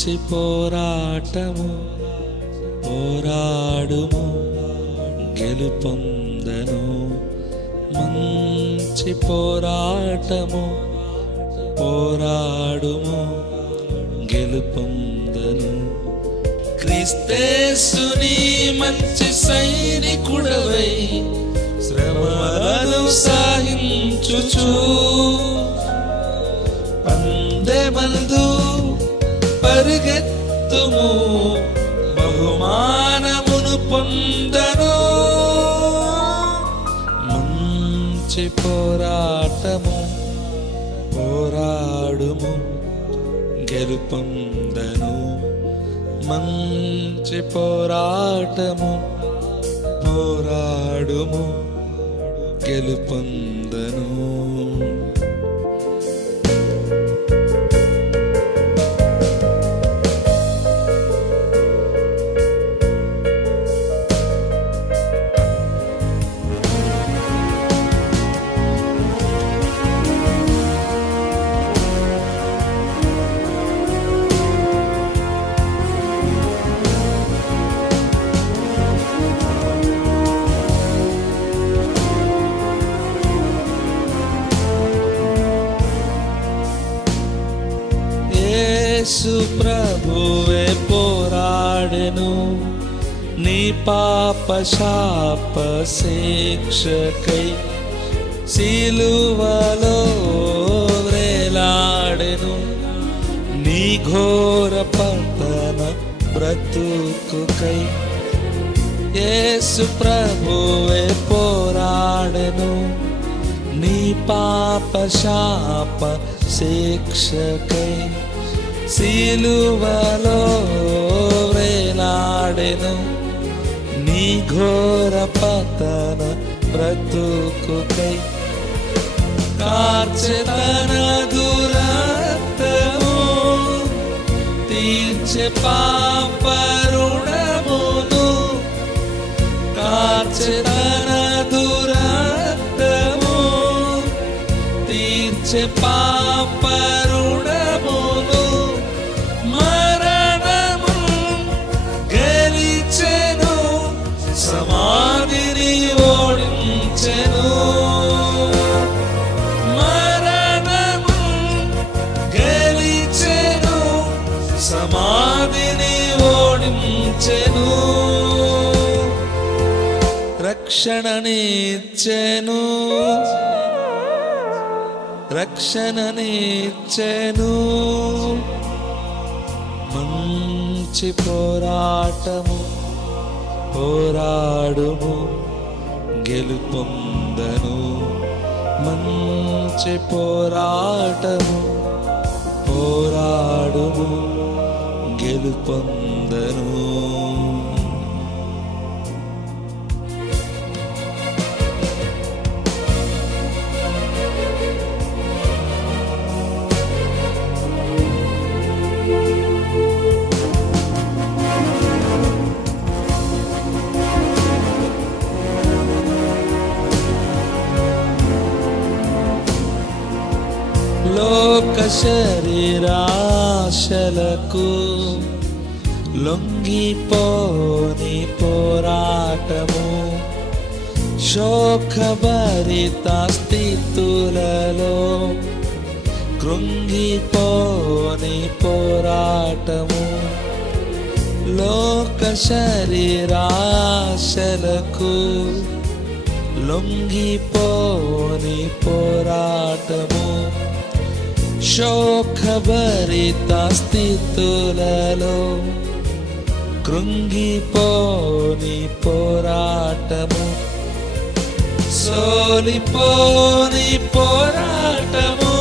మంచి పోరాటము పోరాడుము గెలుపొందను. మంచి పోరాటము పోరాడుము గెలుపొందను. క్రిస్తేసుని మంచి సైనికుడవై శ్రమను సాహించుచు. పందెమందు పరిగెత్తుము బహుమానమును పొందను. మంచి పోరాటము పోరాడుము గెలుపొందను మంచి పోరాటము పోరాడుము గెలుపొందను యేసు ప్రభువే పోరాడెను. నీ పాప శాప శిక్షకై సిలువలో వ్రేలాడెను నీ ఘోర పతన బ్రతుకుకై యేసు ప్రభువే పోరాడెను. నీ పాప శాప శిక్షకై సిలువలో వేలాడెను. నీ ఘోర పతన బ్రతుకుకై. కార్చెతన దురత్తము తీర్చే రక్షణనిచ్చెను. రక్షణనిచ్చెను. మంచి పోరాటము పోరాడుము గెలుపొందను. మంచి పోరాటము పోరాడుము గెలుపొందను. లోక శరీరాశలకు లొంగిపోని పోరాటము. శోకభరిత స్థితులలో కృంగిపోని పోరాటము. లోక శరీరాశలకు లొంగిపోని పోరాటము. శోకభరిత స్థితులలో కృంగిపోని పోరాటము సోలిపోని పోరాటము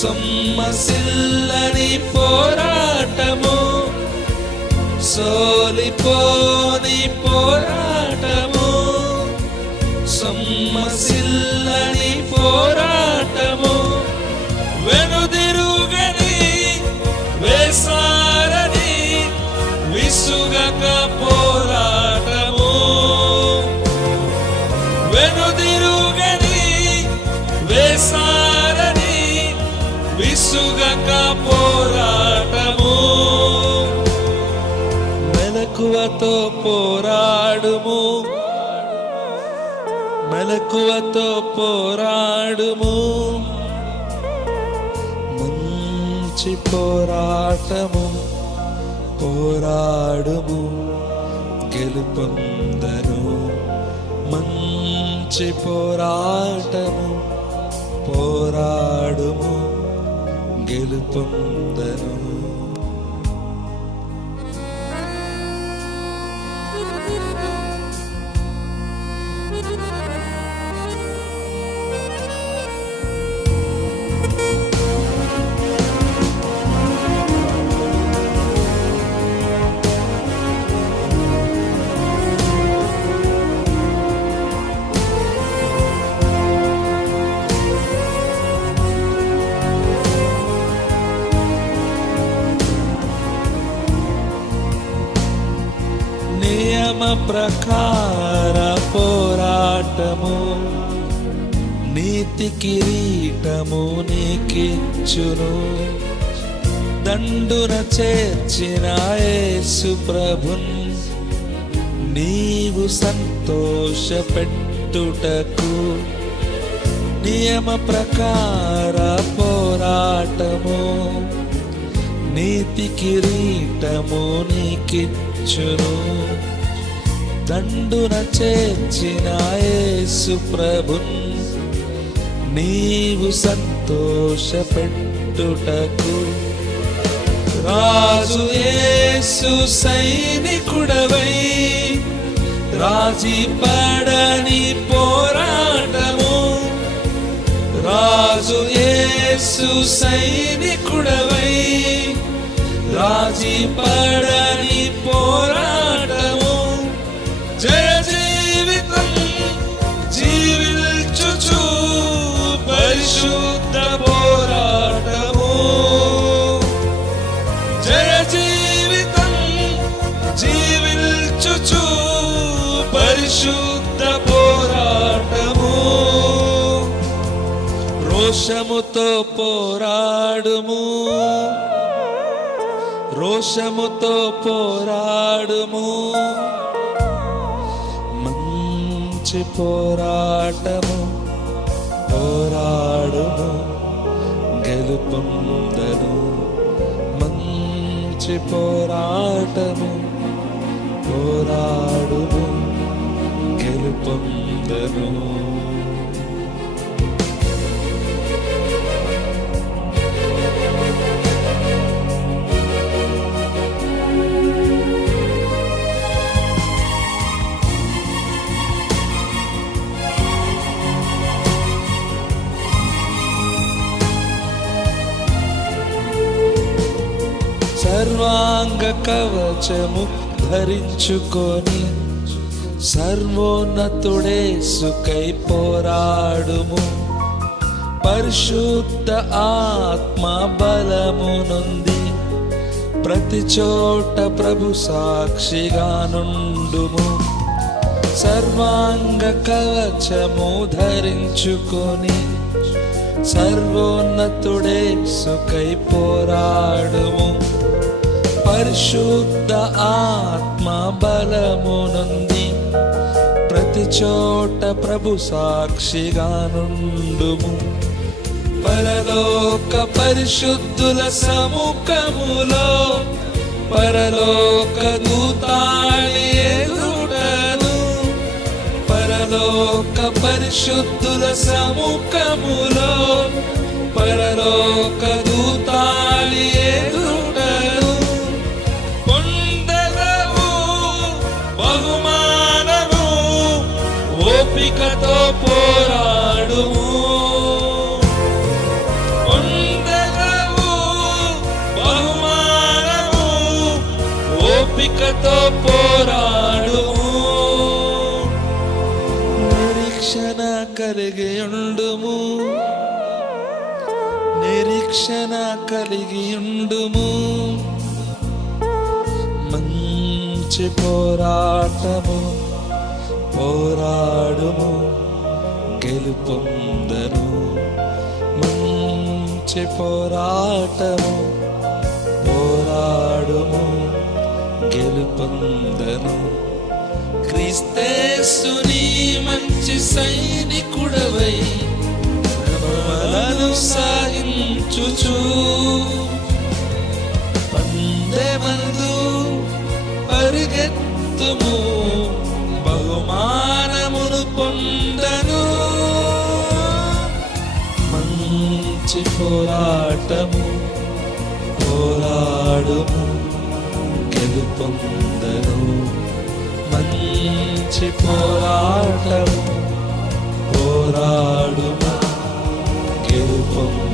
సొమ్మసిల్లని పోరాటము సోలిపోని పోరాటము సొమ్మసిల్లని పోరాటము మెలకువతో పోరాడుము. మెలకువతో పోరాడుము. మంచి పోరాటము పోరాడుము. గెలుపొందను. మంచి పోరాటము పోరాడుము. గెలుపొందను. ప్రకార పోరాటము నీతి కిరీటము నీకిచ్చును. దండున చేర్చిన యేసు ప్రభున్ నీవు సంతోష పెట్టుటకు నియమ ప్రకార పోరాటము నీతి కిరీటము నీకిచ్చును. దండున చేర్చిన యేసు ప్రభున్ నీవు సంతోష పెట్టుటకు రాజు యేసు సైనికుడవై రాజీ పడని పోరాటము. రాజు యేసు సైనికుడవై రాజీ పడని పరిశుద్ధ పోరాటము. జయ జీవితం జీవించుచు పరిశుద్ధ పోరాటము. రోషముతో పోరాడుము. రోషముతో పోరాడుము. మంచి పోరాటము. పోరాడును గెలుపొందను. మంచి పోరాటము పోరాడును గెలుపొందను. కవచము ధరించుకొని సర్వోన్నతుడే సుకై పోరాడుము. పరిశుద్ధ ఆత్మ బలము నుండి ప్రతి చోట ప్రభు సాక్షిగా నుండుము. సర్వాంగ కవచము ధరించుకొని సర్వోన్నతుడే సుకై పోరాడుము. పరిశుద్ధ ఆత్మ బలమునంది. ప్రతి చోట ప్రభు సాక్షిగా నుండుము. పరలోక పరిశుద్ధుల సముఖములో పరలోక దూతాళి ఎదుటను పరలోక పరిశుద్ధుల సముఖములో పరలోక దూతాళి ఓపికతో పోరాడుము. నిరీక్షణ కలిగి ఉండుము. నిరీక్షణ కలిగి ఉండుము. మంచి పోరాటము పోరాడుము. గెలుపొందను మంచి పోరాటము పోరాడుము. గెలుపొందను క్రీస్తేసుని మంచి సైనికుడవై శ్రమలను సాగించుచు పందెమందు పరిగెత్తుము బహుమానమును పొందను. మంచి పోరాటము పోరాడుము. మేలు పొందను. మంచి పోరాటం పోరాడు గెలుపొంద